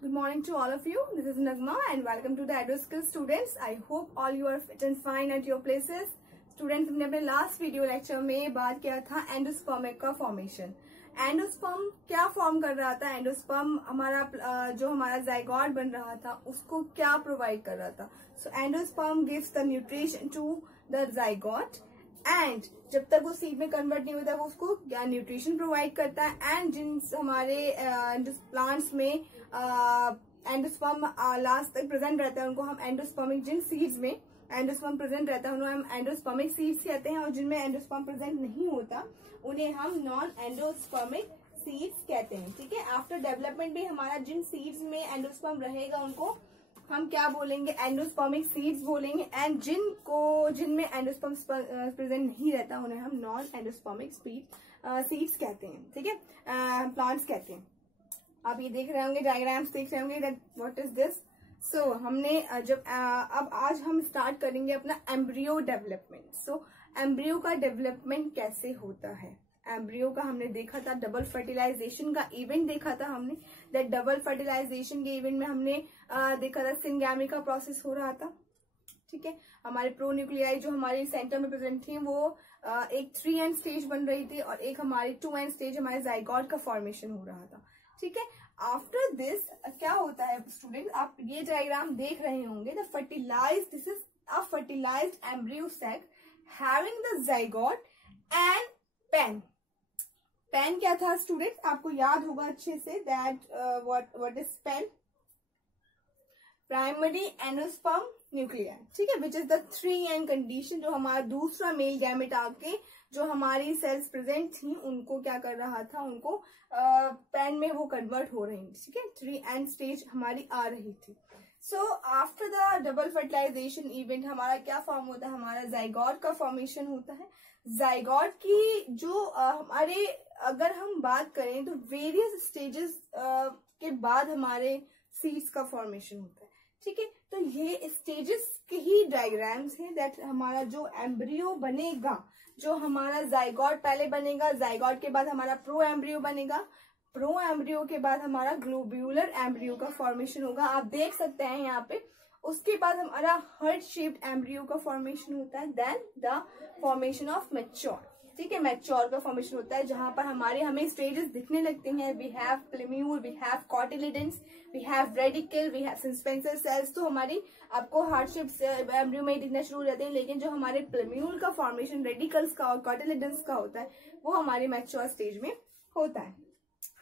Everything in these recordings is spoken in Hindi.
Good morning to all of you. This is Nagma and welcome to the EduSkill students. I hope all you are fit and fine at your places. Students, हमने अपने लास्ट वीडियो लेक्चर में बात किया था एंडोस्पर्मिक का फॉर्मेशन. एंडोस्पर्म क्या फॉर्म कर रहा था? एंडोस्पर्म हमारा जो हमारा जाइगोट बन रहा था उसको क्या प्रोवाइड कर रहा था? So endosperm gives the nutrition to the zygote and जब तक वो सीड में कन्वर्ट नहीं होता वो उसको क्या न्यूट्रिशन प्रोवाइड करता है. एंड जिन हमारे प्लांट्स में एंडोस्पर्म लास्ट तक प्रेजेंट रहता है उनको हम एंडोस्पर्मिक, जिन सीड्स में एंडोस्पर्म प्रेजेंट रहता है उन्हें हम एंडोस्पर्मिक सीड्स कहते हैं और जिनमें एंडोस्पर्म प्रेजेंट नहीं होता उन्हें हम नॉन एंडोस्पर्मिक सीड्स कहते हैं. ठीक है. आफ्टर डेवलपमेंट भी हमारा जिन सीड्स में एंडोस्पर्म रहेगा उनको हम क्या बोलेंगे? एंडोस्पर्मिक सीड्स बोलेंगे. एंड जिनमें एंडोस्पर्म प्रेजेंट नहीं रहता उन्हें हम नॉन एंडोस्पर्मिक सीड्स कहते हैं. ठीक है. प्लांट्स कहते हैं. आप ये देख रहे होंगे, डायग्राम्स देख रहे होंगे दैट व्हाट इज दिस. सो हमने अब आज हम स्टार्ट करेंगे अपना एम्ब्रियो डेवलपमेंट. सो एम्ब्रियो का डेवलपमेंट कैसे होता है? एम्ब्रियो का हमने देखा था, डबल फर्टिलाइजेशन का इवेंट देखा था हमने. दैट डबल फर्टिलाइजेशन के इवेंट में हमने देखा था सिंगैमी का प्रोसेस हो रहा था. ठीक है. हमारे प्रोन्यूक्लियाई जो हमारे सेंटर में प्रेजेंट थी वो एक 3N स्टेज बन रही थी और एक हमारी 2N स्टेज हमारे जाइगोट का फॉर्मेशन हो रहा था. ठीक है. आफ्टर दिस क्या होता है स्टूडेंट, आप ये डायग्राम देख रहे होंगे. The fertilised, this is a fertilised embryo sac having the zygote and PEN. PEN क्या था स्टूडेंट? आपको याद होगा अच्छे से that what is PEN? Primary endosperm nuclei. ठीक है. Which is the 3N condition. जो हमारा दूसरा मेल गैमेट आके जो हमारी सेल्स प्रेजेंट थी उनको क्या कर रहा था, उनको पेन में वो कन्वर्ट हो रही थी. ठीक है. 3N स्टेज हमारी आ रही थी. So after the double fertilisation event हमारा क्या फॉर्म होता है? हमारा जाइगोट का फॉर्मेशन होता है. जाइगोट की जो हमारे अगर हम बात करें तो वेरियस स्टेजेस के बाद हमारे सीड्स का फॉर्मेशन होता है. ठीक है. तो ये स्टेजेस के ही डायग्राम्स हैं दैट हमारा जो एम्ब्रियो बनेगा, जो हमारा जाइगोट पहले बनेगा, जाइगोट के बाद हमारा प्रो एम्ब्रियो बनेगा, प्रो एम्ब्रियो के बाद हमारा ग्लोब्यूलर एम्ब्रियो का फॉर्मेशन होगा. आप देख सकते हैं यहाँ पे. उसके बाद हमारा हार्ट शेप्ड एम्ब्रियो का फॉर्मेशन होता है. Then the formation of mature. ठीक है. मैच्योर का फॉर्मेशन होता है जहां पर हमें स्टेजेस दिखने लगते हैं. We have plumule, we have cotyledons, we have radicle, we have suspensor cells. तो हमारी आपको हार्ट शेप एम्ब्रियो में दिखना शुरू हो जाते हैं, लेकिन जो हमारे प्लेम्यूल का फॉर्मेशन रेडिकल्स का और कॉटिलिडेंस का होता है वो हमारे मैच्योर स्टेज में होता है.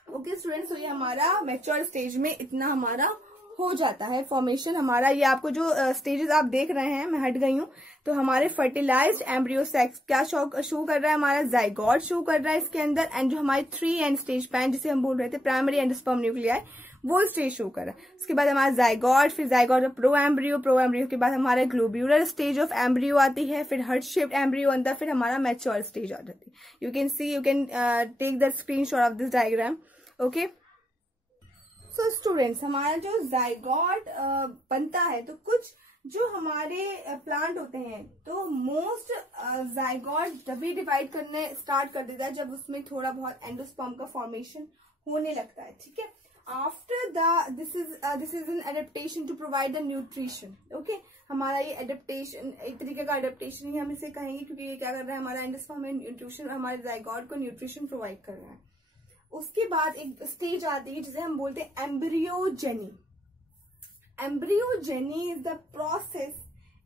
ओके स्टूडेंट्स, तो ये हमारा मैच्योर स्टेज में इतना हमारा हो जाता है फॉर्मेशन हमारा. ये आपको जो स्टेजेस आप देख रहे हैं, मैं हट गई हूँ, तो हमारे फर्टिलाइज्ड एम्ब्रियो सेक्स क्या शो कर रहा है? हमारा जाइगोट शो कर रहा है इसके अंदर. एंड जो हमारी 3N स्टेज पैन जिसे हम बोल रहे थे प्राइमरी एंडोस्पर्म न्यूक्लियाई, वो स्टेज शो कर रहा है. उसके बाद हमारा जाइगोट, फिर जाइगोट प्रो एम्ब्रियो के बाद हमारा ग्लोब्यूलर स्टेज ऑफ एम्ब्रियो आती है, फिर हार्ट शेप्ड एम्ब्रियो अंदर, फिर हमारा मैच्योर स्टेज आ जाती है. You can take the screenshot of this diagram. Okay. So students, हमारा जो जाइगोट बनता है तो कुछ जो हमारे प्लांट होते हैं तो मोस्ट जाइगोट तभी डिवाइड करने स्टार्ट कर देता है जब उसमें थोड़ा बहुत एंडोस्पर्म का फॉर्मेशन होने लगता है. ठीक है. After this is an adaptation to provide the nutrition. Okay. हमारा ये एडेप्टेशन एक तरीके का एडेप्टेशन ही हम इसे कहेंगे क्योंकि ये क्या कर रहा है, हमारा एंडोस्पर्म में न्यूट्रिशन, हमारे जाइगोट को न्यूट्रिशन प्रोवाइड कर रहा है. उसके बाद एक स्टेज आती है जिसे हम बोलते हैं embryogeny. Embryogeny is the process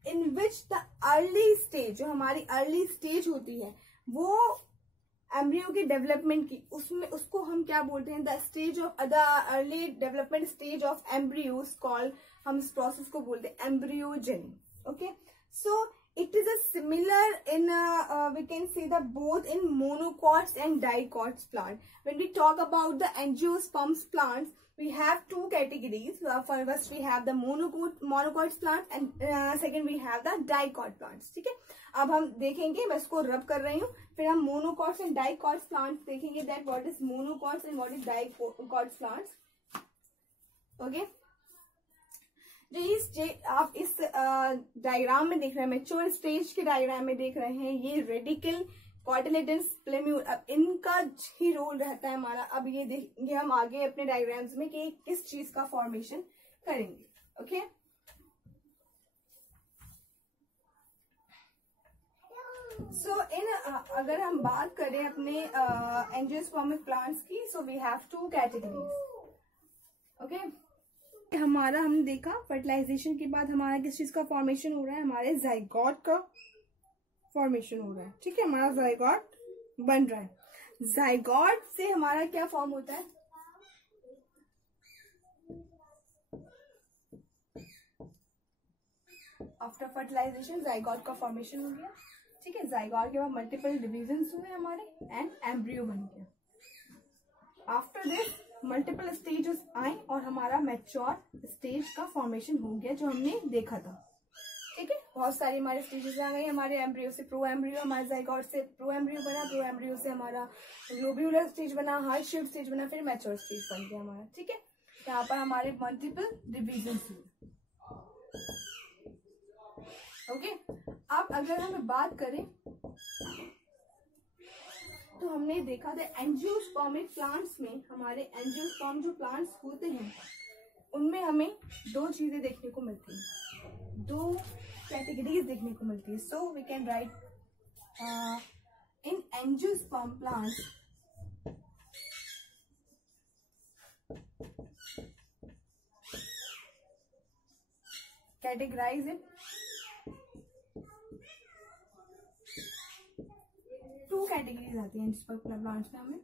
in which the early stage, जो हमारी अर्ली स्टेज होती है वो एम्ब्रियो की डेवलपमेंट की, उसको हम क्या बोलते हैं? The stage of the early development stage of embryos called, हम इस प्रोसेस को बोलते हैं embryogeny. Okay. So it is a similar in we can say that both in monocots and dicots plant. When we talk about the angiosperms plants, we have two categories. First we have the monocots plants and second we have the dicot plants. ठीक है. अब हम देखेंगे, मैं इसको रब कर रही हूँ, फिर हम monocots and dicots plants देखेंगे that what is monocots and what is dicots plants. Okay. जो आप इस डायग्राम में देख रहे हैं, मैच्योर स्टेज के डायग्राम में देख रहे हैं, ये रेडिकल कॉटिलेडन्स, प्लेम्यूल, अब इनका ही रोल रहता है हमारा। अब ये देखेंगे हम आगे अपने डायग्राम्स में कि किस चीज का फॉर्मेशन करेंगे। ओके, सो अगर हम बात करें अपने एंजियोस्पर्मिक प्लांट्स की, so we have two categories. Okay, हमारा हमने देखा फर्टिलाइजेशन के बाद हमारा किस चीज का फॉर्मेशन हो रहा है, हमारे जाइगोट का फॉर्मेशन हो रहा है। ठीक है, हमारा जाइगोट बन रहा है। जाइगोट से हमारा क्या फॉर्म होता है, आफ्टर फर्टिलाइजेशन जाइगोट का फॉर्मेशन हो गया। ठीक है, जाइगोट के बाद मल्टीपल डिविजन्स हुए हमारे एंड एम्ब्रियो बन गया। आफ्टर दिस मल्टीपल स्टेजेस आए और हमारा मैच्योर स्टेज का फॉर्मेशन हो गया जो हमने देखा था। ठीक है, बहुत सारी हमारे स्टेजेस आ गई। हमारे एम्ब्रियो से प्रो एम्ब्रियो, हमारे जाइगोट से प्रो एम्ब्रियो बना, प्रो एम्ब्रियो से हमारा ग्लोब्यूलर स्टेज बना, हार्ट शेप स्टेज बना, फिर मैच्योर स्टेज बन गया हमारा। ठीक है, यहाँ पर हमारे मल्टीपल डिविजन्स हुए। ओके, अब अगर हम बात करें तो हमने देखा था एंजियोस्पर्मिक प्लांट्स में, हमारे एंजियोस्पर्म जो प्लांट्स होते हैं उनमें हमें दो चीजें देखने को मिलती हैं, दो कैटेगरीज देखने को मिलती है। So we can write in angiosperm plants categorise in two categories आती हैं एंजियोस्पर्म प्लांट्स में हमें।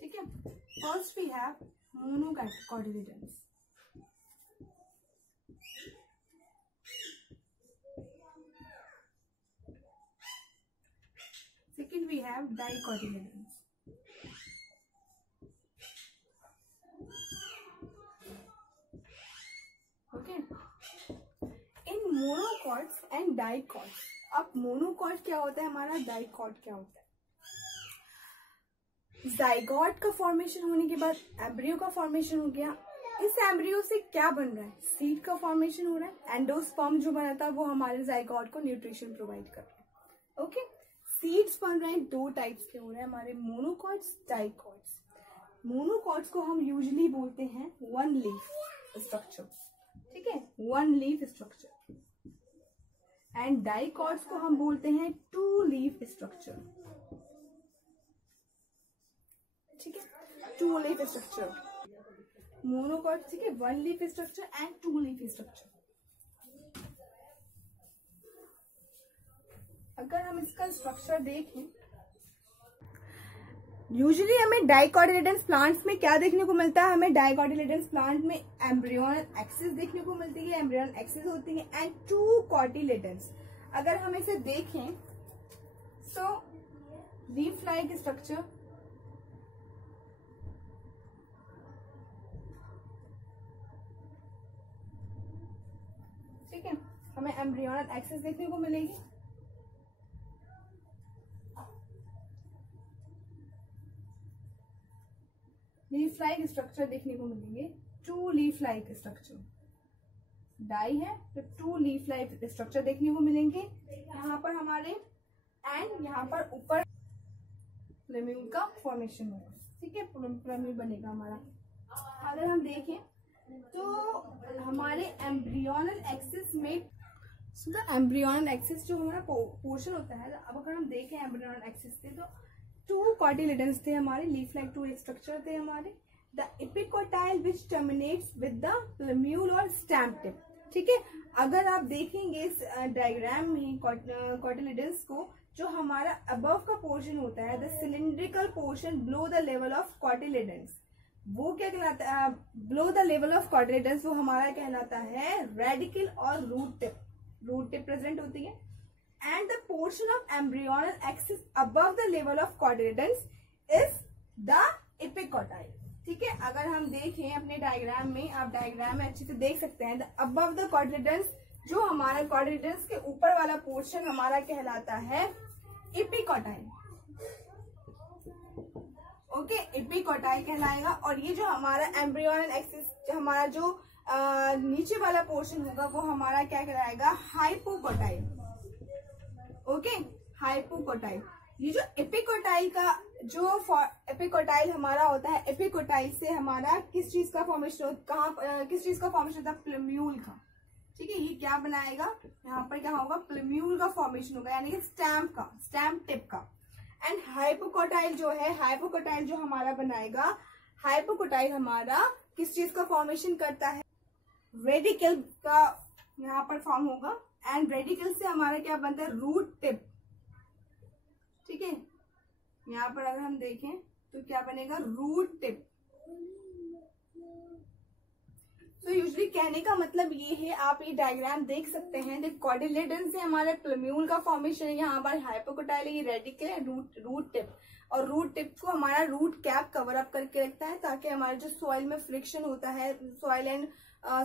ठीक है, first we have monocotyledons. Second we have dicotyledons. Okay, in monocots and dicots. अब मोनोकॉट क्या होता है हमारा, डाइकॉट क्या होता है। जाइगोट का फॉर्मेशन होने के बाद एम्ब्रियो का फॉर्मेशन हो गया। इस एम्ब्रियो से क्या बन रहा है, सीड का फॉर्मेशन हो रहा है। एंडोस्पर्म जो बना था वो हमारे जाइगोट को न्यूट्रिशन प्रोवाइड कर रहा है। ओके, सीड्स बन रहे हैं, दो टाइप्स के हो रहे हैं हमारे, मोनोकॉट्स, डाइकॉट्स। मोनोकॉट्स को हम यूजुअली बोलते हैं वन लीफ स्ट्रक्चर। ठीक है, one leaf structure. And dicots को हम बोलते हैं टू लीफ स्ट्रक्चर। ठीक है, टू लीफ स्ट्रक्चर। मोनोकॉट, ठीक है, one leaf structure and two leaf structure. अगर हम इसका स्ट्रक्चर देखें, यूजुअली हमें डाइकोटिलेडन्स प्लांट्स में क्या देखने को मिलता है, हमें डाइकोटिलेडन्स प्लांट में एम्ब्रियोनल एक्सिस देखने को मिलती है, एम्ब्रियोनल एक्सिस होती है एंड टू कोटिलेडन्स। अगर हम इसे देखें सो लीफ लाइक स्ट्रक्चर, ठीक है, हमें एम्ब्रियोनल एक्सिस देखने को मिलेगी। लीफ लाइक स्ट्रक्चर देखने को मिलेंगे, two leaf like structure. Di है तो टू लीफ लाइक स्ट्रक्चर देखने को मिलेंगे यहाँ पर हमारे, एंड यहाँ पर ऊपर प्लेम्यूल का फॉर्मेशन होगा। ठीक है, प्लेम्यूल बनेगा हमारा। अगर हम देखें तो हमारे एम्ब्रियोनल एक्सिस में, एम्ब्रियोनल एक्सिस जो हमारा पोर्शन होता है, अब अगर हम देखें एम्ब्रियोनल एक्सिस से तो टू कोटिलेडन्स थे हमारे, लीफ लाइक टू स्ट्रक्चर थे हमारे। The epicotyl which terminates with the plumule और स्टैम्प टिप। ठीक है, अगर आप देखेंगे इस डायग्राम में कोटिलेडन्स को, जो हमारा अबव का पोर्शन होता है, the cylindrical portion below the level of cotyledons, वो क्या कहलाता है, below the level of cotyledons वो हमारा कहलाता है रेडिकल और root tip. Root tip present होती है। And the portion of embryonal axis above the level of cotyledons is the epicotyle। ठीक है, अगर हम देखें अपने डायग्राम में, आप डायग्राम में अच्छे से देख सकते हैं, above the cotyledons, जो हमारा cotyledons के ऊपर वाला पोर्शन हमारा कहलाता है एपिकोटाइल। ओके, एपिकोटाइल कहलाएगा। और ये जो हमारा एम्ब्रियोनल एक्सिस, हमारा जो नीचे वाला पोर्शन होगा वो हमारा क्या कहलाएगा, हाइपोकोटाइल। Okay, hypocotyl. ये जो एपिकोटाइल का एपिकोटाइल हमारा होता है, एपिकोटाइल से हमारा किस चीज का फॉर्मेशन, किस चीज का फॉर्मेशन होता है, प्लम्यूल का। ठीक है, ये क्या बनाएगा, यहाँ पर क्या होगा, प्लम्यूल का फॉर्मेशन होगा, यानी कि स्टैम्प टिप का। एंड हाइपोकोटाइल जो है, हाइपोकोटाइल जो हमारा बनाएगा, हाइपोकोटाइल हमारा किस चीज का फॉर्मेशन करता है, रेडिकल का यहाँ पर फॉर्म होगा। एंड रेडिकल से हमारा क्या बनता है, रूट टिप। ठीक है, यहाँ पर अगर हम देखें तो क्या बनेगा, रूट टिप। तो यूजुअली कहने का मतलब ये है, आप ये डायग्राम देख सकते हैं, कॉटिलेडन से हमारे प्लम्यूल का फॉर्मेशन है, यहाँ पर हाइपोकोटाइल है, ये रेडिकल है, रूट टिप। और रूट टिप को हमारा रूट कैप कवर अप करके रखता है, ताकि हमारे जो सॉइल में फ्रिक्शन होता है,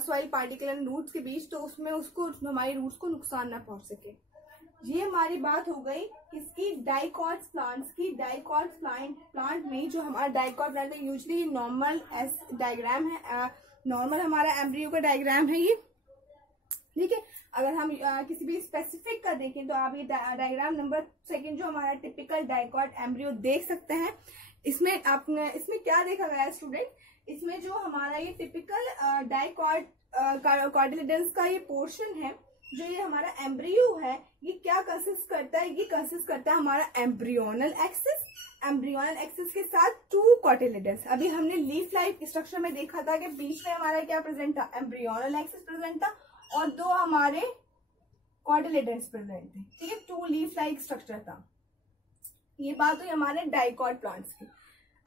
सॉइल पार्टिकल एंड रूट्स के बीच, तो उसमें हमारी रूट्स को नुकसान ना पहुंच सके। ये हमारी बात हो गई किसकी, डाइकॉट्स प्लांट्स की। डाइकॉट्स प्लांट में जो हमारा डाइकॉट प्लांट है, यूजुअली नॉर्मल डायग्राम है, नॉर्मल हमारा एम्ब्रियो का डायग्राम है ये। ठीक है, अगर हम किसी भी स्पेसिफिक का देखें तो आप ये डायग्राम नंबर 2 जो हमारा टिपिकल डाइकॉट एम्ब्रियो देख सकते हैं। इसमें क्या देखा गया है स्टूडेंट, इसमें जो हमारा ये टिपिकल डाइकॉट कॉटिलेडन्स का ये पोर्शन है, जो ये हमारा एम्ब्रियो है, ये क्या कंसिस्ट करता है, ये कंसिस्ट करता है हमारा एम्ब्रियोनल एक्सिस के साथ 2 कॉटिलेडन्स। अभी हमने लीफ लाइक स्ट्रक्चर में देखा था कि बीच में हमारा क्या प्रेजेंट था, एम्ब्रियोनल एक्सिस प्रेजेंट था और 2 हमारे कॉटिलेडन्स प्रेजेंट थे। ठीक है, 2 लीफ लाइक स्ट्रक्चर था। ये बात हुई हमारे डाइकॉट प्लांट्स की।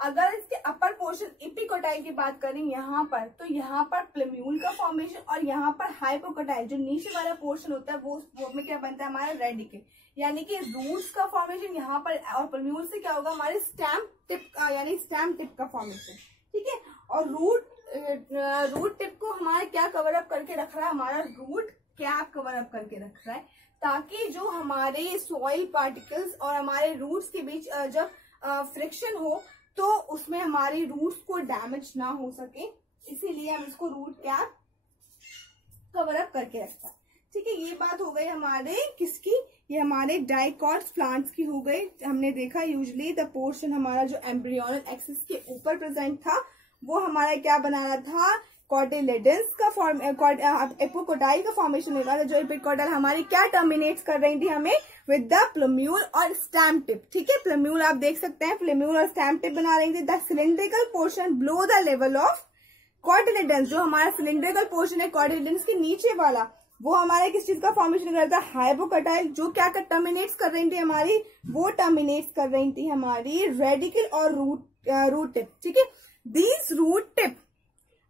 अगर इसके अपर पोर्शन एपिकोटाइल की बात करें यहाँ पर, तो यहाँ पर प्लम्यूल का फॉर्मेशन, और यहाँ पर हाइपोकोटाइल जो नीचे वाला पोर्शन होता है वो में क्या बनता है, हमारा रेडिकल, यानी कि रूट्स का फॉर्मेशन यहाँ पर, और प्लम्यूल से क्या होगा, हमारे स्टैम्प टिप का फॉर्मेशन। ठीक है, और रूट टिप को हमारा क्या कवर अप करके रख रहा है, हमारा रूट कैप कवर अप करके रख रहा है, ताकि जो हमारे सॉइल पार्टिकल्स और हमारे रूट्स के बीच जब फ्रिक्शन हो तो उसमें हमारी रूट्स को डैमेज ना हो सके, इसीलिए हम इसको रूट कैप कवर अप करके रखता है। ठीक है, ये बात हो गई हमारे किसकी, ये हमारे डाइकॉट्स प्लांट्स की हो गई। हमने देखा यूजुअली द पोर्शन हमारा जो एम्ब्रियोनल एक्सिस के ऊपर प्रेजेंट था वो हमारा क्या बना रहा था, कॉटिलेडन्स का एपिकोटाइल का फॉर्मेशन होगा, जो एपिकोटाइल हमारी क्या टर्मिनेट्स कर रही थी हमें, विद द प्लम्यूल और स्टैम्प टिप। ठीक है, प्लम्यूल आप देख सकते हैं, प्लम्यूल और स्टैम्प टिप बना रही थी। The cylindrical portion below the level of cotyledons, जो हमारा सिलिंड्रिकल पोर्शन है कॉटिलेडन्स के नीचे वाला, वो हमारे किस चीज का फॉर्मेशन करता है, हाइपोकोटाइल, जो क्या टर्मिनेट्स कर रही थी हमारी, वो टर्मिनेट्स कर रही थी हमारी रेडिकल और रूट टिप। ठीक है, these root tip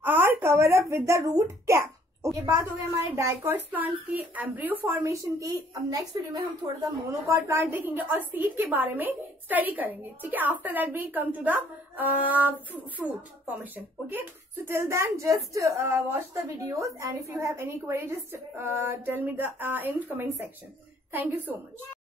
are cover up with the root cap. ये बात हो गई हमारे डाइकॉट्स प्लांट की, एम्ब्रियो फॉर्मेशन की। अब नेक्स्ट वीडियो में हम थोड़ा सा मोनोकॉट प्लांट देखेंगे और सीड के बारे में स्टडी करेंगे। ठीक है, after that we come to the fruit formation. Okay, so till then just watch the videos and if you have any query just tell me in comment section. Thank you so much.